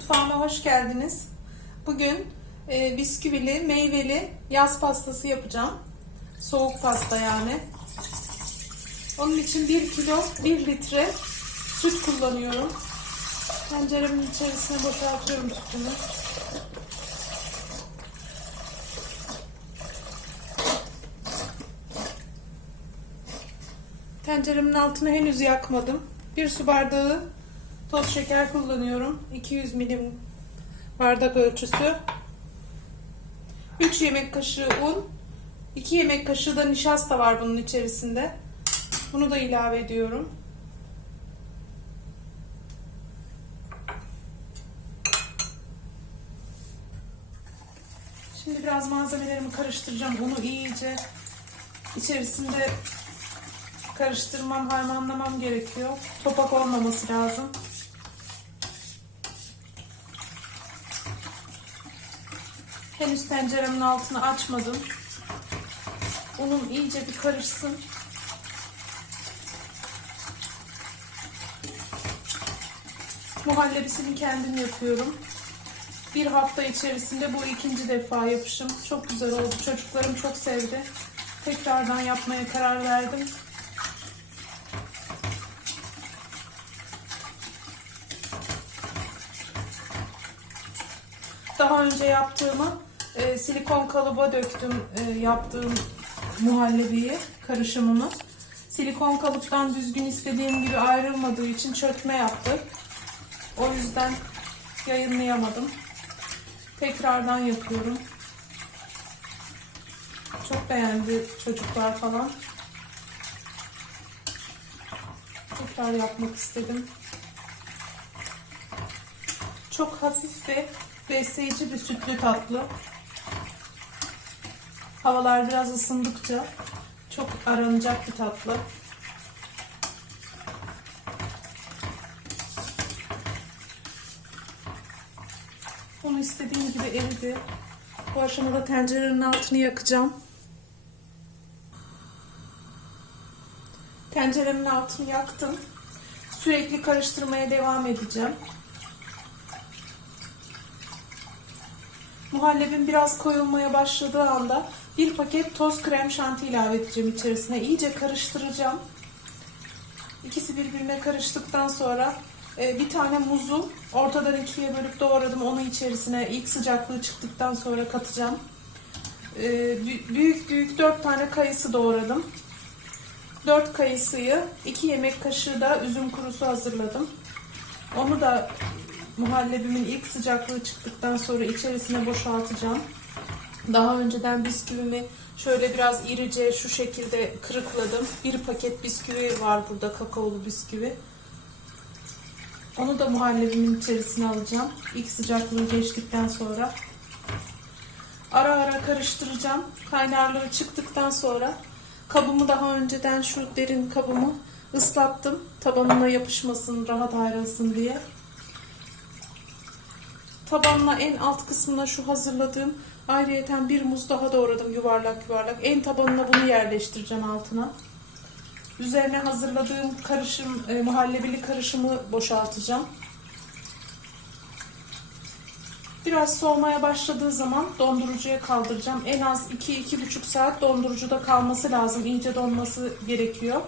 Mutfağıma hoş geldiniz. Bugün e, bisküvili, meyveli yaz pastası yapacağım. Soğuk pasta yani. Onun için 1 kilo 1 litre süt kullanıyorum. Tenceremin içerisine boşaltıyorum sütümü. Tenceremin altını henüz yakmadım. Bir su bardağı toz şeker kullanıyorum. 200 milim bardak ölçüsü. 3 yemek kaşığı un. 2 yemek kaşığı da nişasta var bunun içerisinde. Bunu da ilave ediyorum. Şimdi biraz malzemelerimi karıştıracağım. Unu iyice içerisinde karıştırmam, harmanlamam gerekiyor. Topak olmaması lazım. Henüz tenceremin altını açmadım. Unum iyice bir karışsın. Muhallebisini kendim yapıyorum. Bir hafta içerisinde bu ikinci defa yapışım. Çok güzel oldu. Çocuklarım çok sevdi. Tekrardan yapmaya karar verdim. Daha önce yaptığımı e, silikon kalıba döktüm e, yaptığım muhallebiyi, karışımımı. Silikon kalıptan düzgün istediğim gibi ayrılmadığı için çökme yaptı. O yüzden yayınlayamadım. Tekrardan yapıyorum. Çok beğendi çocuklar falan. Tekrar yapmak istedim. Çok hafif ve besleyici bir sütlü tatlı. Havalar biraz ısındıkça çok aranacak bir tatlı. Onu istediğim gibi eridi. Bu aşamada tencerenin altını yakacağım. Tenceremin altını yaktım. Sürekli karıştırmaya devam edeceğim. Muhallebim biraz koyulmaya başladığı anda bir paket toz krem şanti ilave edeceğim içerisine. İyice karıştıracağım. İkisi birbirine karıştıktan sonra e, bir tane muzu ortadan ikiye bölüp doğradım. Onu içerisine ilk sıcaklığı çıktıktan sonra katacağım. E, büyük büyük 4 tane kayısı doğradım. 4 kayısıyı 2 yemek kaşığı da üzüm kurusu hazırladım. Onu da muhallebimin ilk sıcaklığı çıktıktan sonra içerisine boşaltacağım. Daha önceden bisküvimi şöyle biraz irice şu şekilde kırıkladım. Bir paket bisküvi var burada kakaolu bisküvi. Onu da muhallebimin içerisine alacağım. İlk sıcaklığı geçtikten sonra. Ara ara karıştıracağım. Kaynarları çıktıktan sonra kabımı daha önceden şu derin kabımı ıslattım. Tabanına yapışmasın, rahat ayrılsın diye. Tabanla en alt kısmına şu hazırladığım ayrıyeten bir muz daha doğradım yuvarlak yuvarlak. En tabanına bunu yerleştireceğim altına. Üzerine hazırladığım karışım, e, muhallebili karışımı boşaltacağım. Biraz soğumaya başladığı zaman dondurucuya kaldıracağım. En az 2-2,5 saat dondurucuda kalması lazım. İyice donması gerekiyor.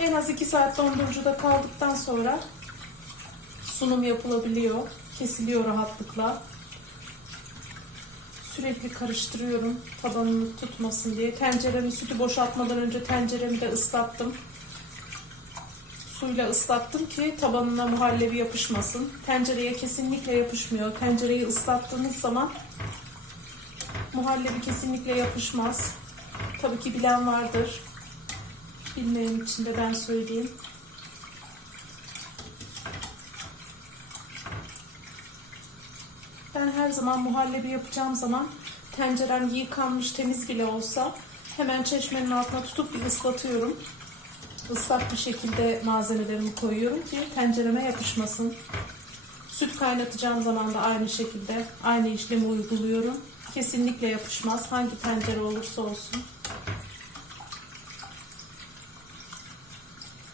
En az 2 saat dondurucuda kaldıktan sonra sunum yapılabiliyor. Kesiliyor rahatlıkla. Sürekli karıştırıyorum tabanını tutmasın diye. Tenceremi sütü boşaltmadan önce tenceremi de ıslattım. Suyla ıslattım ki tabanına muhallebi yapışmasın. Tencereye kesinlikle yapışmıyor. Tencereyi ıslattığınız zaman muhallebi kesinlikle yapışmaz. Tabii ki bilen vardır. Bilmeyen için de ben söyleyeyim. Ben her zaman muhallebi yapacağım zaman tencerem yıkanmış temiz bile olsa hemen çeşmenin altına tutup bir ıslatıyorum. Islak bir şekilde malzemelerimi koyuyorum ki tencereme yapışmasın. Süt kaynatacağım zaman da aynı şekilde aynı işlemi uyguluyorum. Kesinlikle yapışmaz hangi tencere olursa olsun.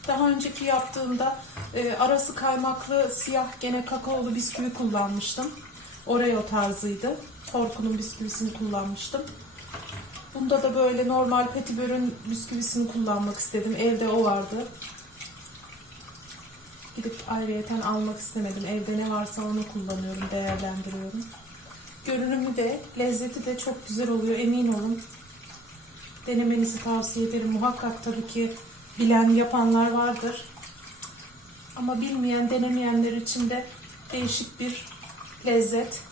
Daha önceki yaptığımda e, arası kaymaklı siyah gene kakaolu bisküvi kullanmıştım. Oreo tarzıydı. Torku'nun bisküvisini kullanmıştım. Bunda da böyle normal petibörün bisküvisini kullanmak istedim. Evde o vardı. Gidip ayrıyeten almak istemedim. Evde ne varsa onu kullanıyorum, değerlendiriyorum. Görünümü de, lezzeti de çok güzel oluyor. Emin olun. Denemenizi tavsiye ederim. Muhakkak tabii ki bilen, yapanlar vardır. Ama bilmeyen, denemeyenler için de değişik bir lezzet.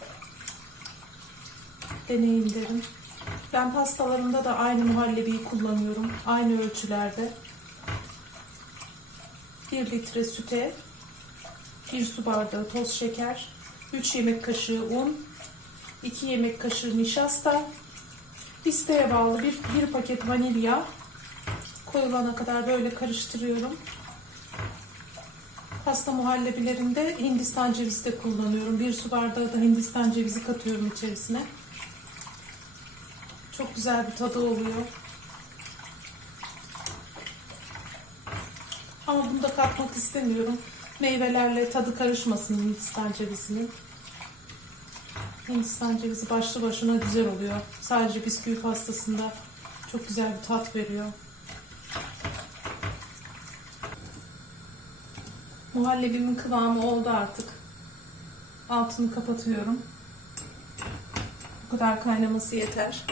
Deneyin derim. Ben pastalarımda da aynı muhallebiyi kullanıyorum. Aynı ölçülerde. 1 litre süte 1 su bardağı toz şeker, 3 yemek kaşığı un, 2 yemek kaşığı nişasta, isteğe bağlı bir, bir paket vanilya koyulana kadar böyle karıştırıyorum. Pasta muhallebilerinde Hindistan cevizi de kullanıyorum. Bir su bardağı da Hindistan cevizi katıyorum içerisine. Çok güzel bir tadı oluyor. Ama bunu da katmak istemiyorum. Meyvelerle tadı karışmasın Hindistan cevizinin. Hindistan cevizi başlı başına güzel oluyor. Sadece bisküvi pastasında çok güzel bir tat veriyor. Muhallebimin kıvamı oldu artık. Altını kapatıyorum. Bu kadar kaynaması yeter.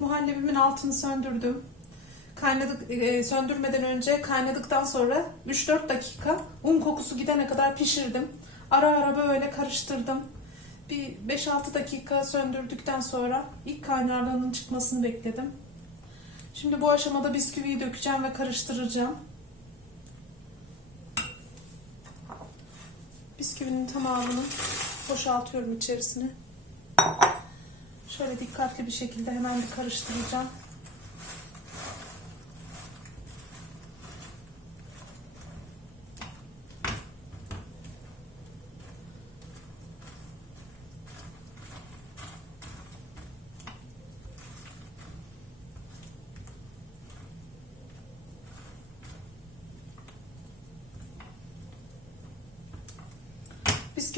Muhallebimin altını söndürdüm. Kaynadık, e, söndürmeden önce kaynadıktan sonra 3-4 dakika un kokusu gidene kadar pişirdim. Ara ara böyle karıştırdım. Bir 5-6 dakika söndürdükten sonra ilk kaynarlığının çıkmasını bekledim. Şimdi bu aşamada bisküviyi dökeceğim ve karıştıracağım. Bisküvinin tamamını boşaltıyorum içerisine. Şöyle dikkatli bir şekilde hemen bir karıştıracağım.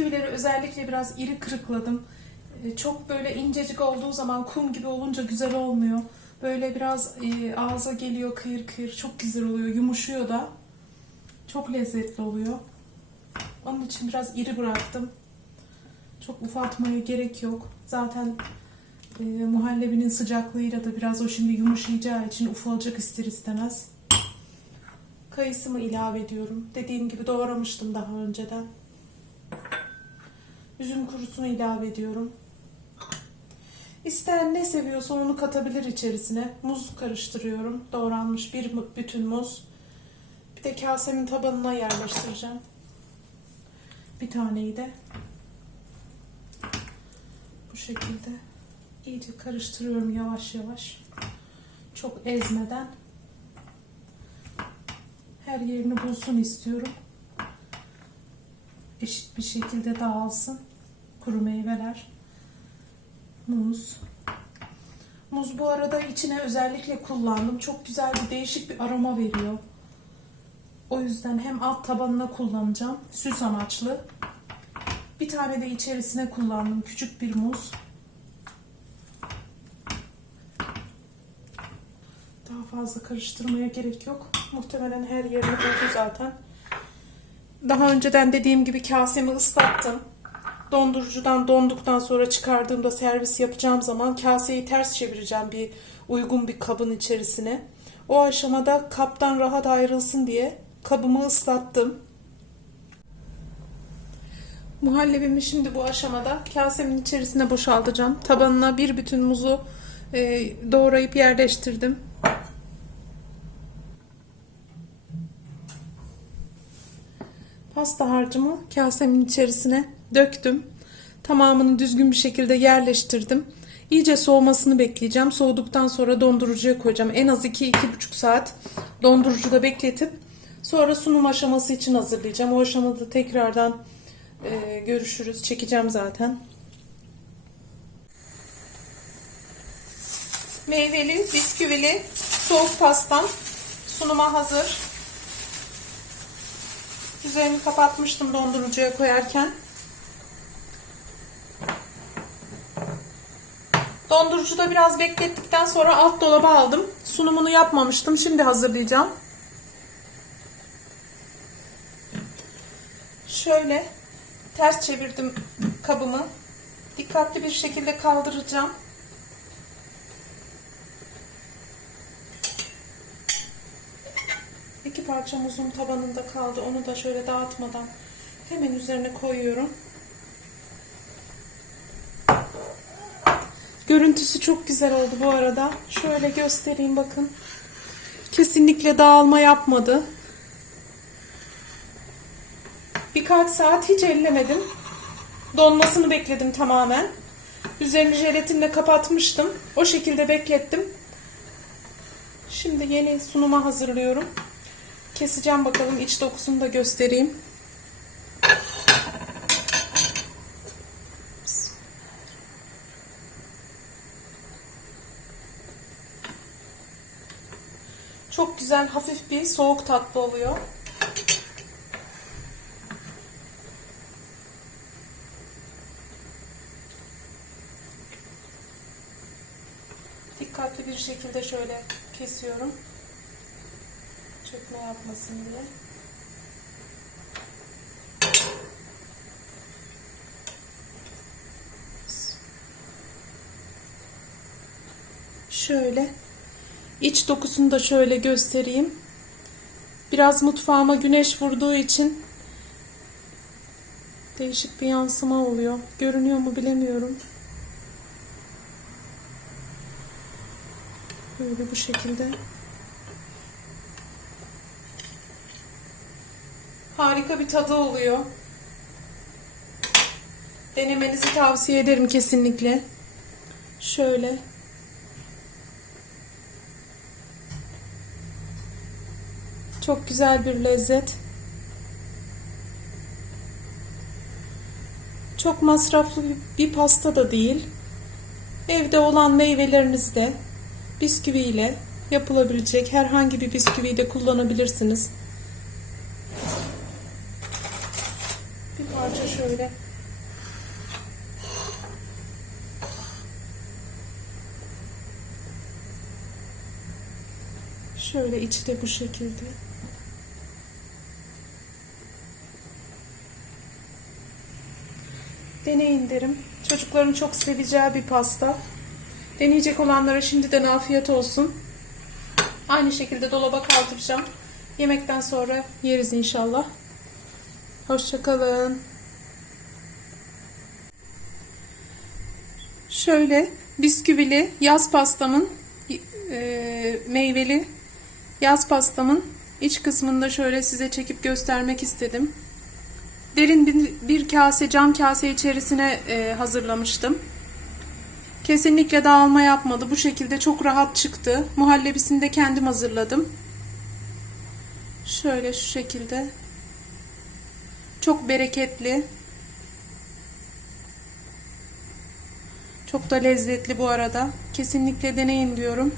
Bisküvileri özellikle biraz iri kırıkladım. Ee, Çok böyle incecik olduğu zaman kum gibi olunca güzel olmuyor. Böyle biraz e, ağza geliyor kıyır kıyır. Çok güzel oluyor. Yumuşuyor da. Çok lezzetli oluyor. Onun için biraz iri bıraktım. Çok ufaltmaya gerek yok. Zaten e, muhallebinin sıcaklığıyla da biraz o şimdi yumuşayacağı için ufalacak ister istemez. Kayısımı ilave ediyorum. Dediğim gibi doğramıştım daha önceden. Üzüm kurusunu ilave ediyorum. İsteyen ne seviyorsa onu katabilir içerisine. Muz karıştırıyorum. Doğranmış bir bütün muz. Bir de kasemin tabanına yerleştireceğim. Bir taneyi de bu şekilde iyice karıştırıyorum yavaş yavaş. Çok ezmeden. Her yerini bulsun istiyorum. Eşit bir şekilde dağılsın. Kuru meyveler. Muz. Muz bu arada içine özellikle kullandım. Çok güzel bir değişik bir aroma veriyor. O yüzden hem alt tabanına kullanacağım. Süs amaçlı. Bir tane de içerisine kullandım. Küçük bir muz. Daha fazla karıştırmaya gerek yok. Muhtemelen her yerini buldu zaten. Daha önceden dediğim gibi kasemi ıslattım. Dondurucudan donduktan sonra çıkardığımda servis yapacağım zaman kaseyi ters çevireceğim bir uygun bir kabın içerisine. O aşamada kaptan rahat ayrılsın diye kabımı ıslattım. Muhallebimi şimdi bu aşamada kasemin içerisine boşaltacağım. Tabanına bir bütün muzu e, doğrayıp yerleştirdim. Pasta harcımı kasemin içerisine döktüm. Tamamını düzgün bir şekilde yerleştirdim. İyice soğumasını bekleyeceğim. Soğuduktan sonra dondurucuya koyacağım. En az 2-2,5 saat dondurucuda bekletip sonra sunum aşaması için hazırlayacağım. O aşamada tekrardan e, görüşürüz. Çekeceğim zaten. meyveli, bisküvili soğuk pastam sunuma hazır. Üzerini kapatmıştım dondurucuya koyarken. Dondurucuda biraz beklettikten sonra alt dolaba aldım. Sunumunu yapmamıştım. Şimdi hazırlayacağım. Şöyle ters çevirdim kabımı. Dikkatli bir şekilde kaldıracağım. İki parça muzum tabanında kaldı. Onu da şöyle dağıtmadan hemen üzerine koyuyorum. Görüntüsü çok güzel oldu bu arada. Şöyle göstereyim bakın. Kesinlikle dağılma yapmadı. Birkaç saat hiç ellemedim. Donmasını bekledim tamamen. Üzerini jelatinle kapatmıştım. O şekilde beklettim. Şimdi yeni sunuma hazırlıyorum. Keseceğim bakalım iç dokusunu da göstereyim. Çok güzel hafif bir soğuk tatlı oluyor. Dikkatli bir şekilde şöyle kesiyorum. Çökme yapmasın diye. Şöyle iç dokusunu da şöyle göstereyim. Biraz mutfağıma güneş vurduğu için değişik bir yansıma oluyor. Görünüyor mu bilemiyorum. Böyle bu şekilde. Harika bir tadı oluyor. Denemenizi tavsiye ederim kesinlikle. Şöyle. Çok güzel bir lezzet. Çok masraflı bir pasta da değil. Evde olan meyvelerinizde bisküvi ile yapılabilecek herhangi bir bisküviyi de kullanabilirsiniz. Bir parça şöyle. Şöyle içi de bu şekilde. Deneyin derim. Çocukların çok seveceği bir pasta. Deneyecek olanlara şimdiden afiyet olsun. Aynı şekilde dolaba kaldıracağım. Yemekten sonra yeriz inşallah. Hoşçakalın. Şöyle bisküvili yaz pastamın e, meyveli yaz pastamın iç kısmında şöyle size çekip göstermek istedim. Derin bir, bir kase cam kase içerisine e, hazırlamıştım. Kesinlikle dağılma yapmadı. Bu şekilde çok rahat çıktı. Muhallebisini de kendim hazırladım. Şöyle şu şekilde. Çok bereketli. Çok da lezzetli bu arada. Kesinlikle deneyin diyorum.